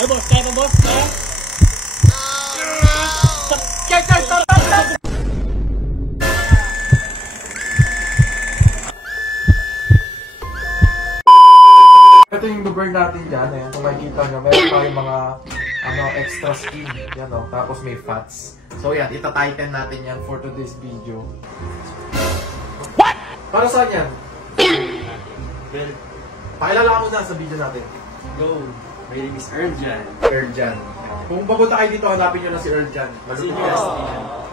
Ay, boss, kaya pa, boss? Kaya? Ito yung burn natin dyan. Ayan, kung makikita nyo, meron tayong mga extra skin. Yan, oh. Tapos may fats. So yan, itatighten natin yan for today's video. What? Para saan yan? Well, Pakilala ka muna sa video natin. go. My name is Erjan. Erjan. Kung bagunta kayo dito, hanapin nyo na si Erjan. Yes.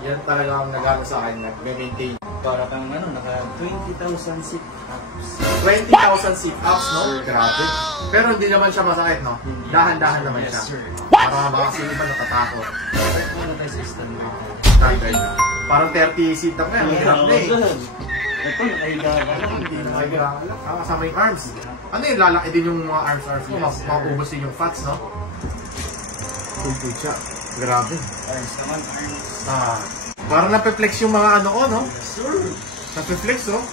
Yan talaga ang nagano sa akin, nag-maintain. Para kang naka 20,000 sit-ups. 20,000 sit-ups, no? Grabe. Pero hindi naman siya masakit, no? Dahan-dahan naman siya. Yes, sir. Para baka sino ba natatakot. Start muna tayo sa standard. Standard. Parang 30 sit-up na yan. Hirap na eh. Ito, nakahiga ka lang. Hindi na kayo kasama yung arms. Ano yung lalaki din yung mga arms mo? Maubos din yung fats, no? Kumpit siya. Grabe. Arms naman, arms. Parang napeflex yung mga ano ko, no? Sir. Napeflex, oh.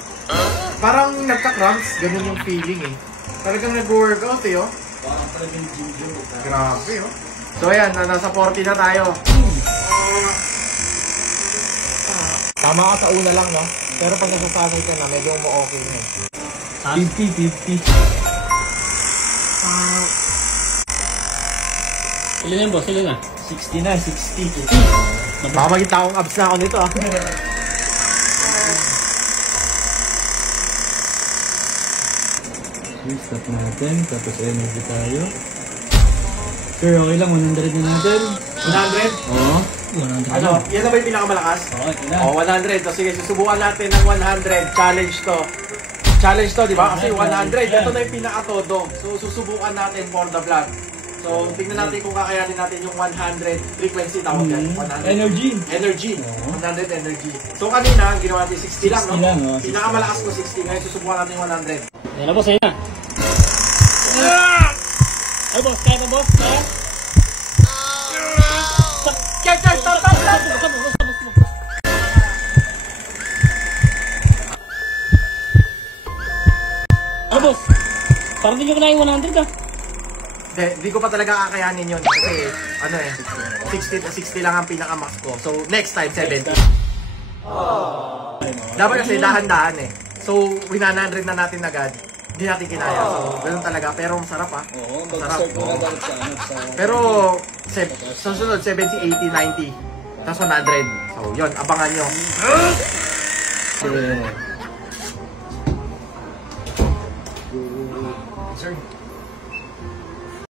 Parang nagka-cramps. Ganun yung feeling, eh. Talagang nag-workout, eh, oh. Parang talagang ginger. Grabe, oh. So, ayan. Nasa 40 na tayo. Tama ka sa una lang, no? Pero pag nasasanay ka na, medyo mo-okay na, eh. 50. Ilan yan, boss? Ilan na? 60 na, 60. Baka maging taong abs na ako nito, ah. Stop natin, tapos energy tayo. Sir, okay lang, 100 na natin. 100? Oo. 100 Ano? Yan na ba yung pinakamalakas? Oo, ito na. 100. So, sige, susubukan natin ng 100. Challenge to. Challenge to, di ba? Kasi 100. Ito na yung pinaka-todo. So, susubukan natin for the vlog. So, tingnan natin kung kakayanin natin yung 100 frequency tawag yan. 100. Energy. Energy. Oo. 100 energy. So, kanina, ginawa natin 60 lang, no? 60 lang, oh. Pinakamalakas ko 60. Ngayon, susubukan natin yung 100. Ayan na, boss. Ayan na. Ay, boss, kaya pa, boss? Kaya? Ay, boss. Parang hindi nyo kinain 100, ah. Hindi ko pa talaga kakayanin yun. Kasi, ano eh, 60 lang ang pinaka-max ko. So, next time, 70. Dapat kasi dahan-dahan eh. So, 100 na natin agad. Hindi natin kinaya. So, ganun talaga. Pero masarap, ah. Oo, Masarap. mag-start mo na dapat sa ano, sa... Pero, sa sunod, 70, 80, 90. Tapos 100. So, yun. Abangan nyo. Sir.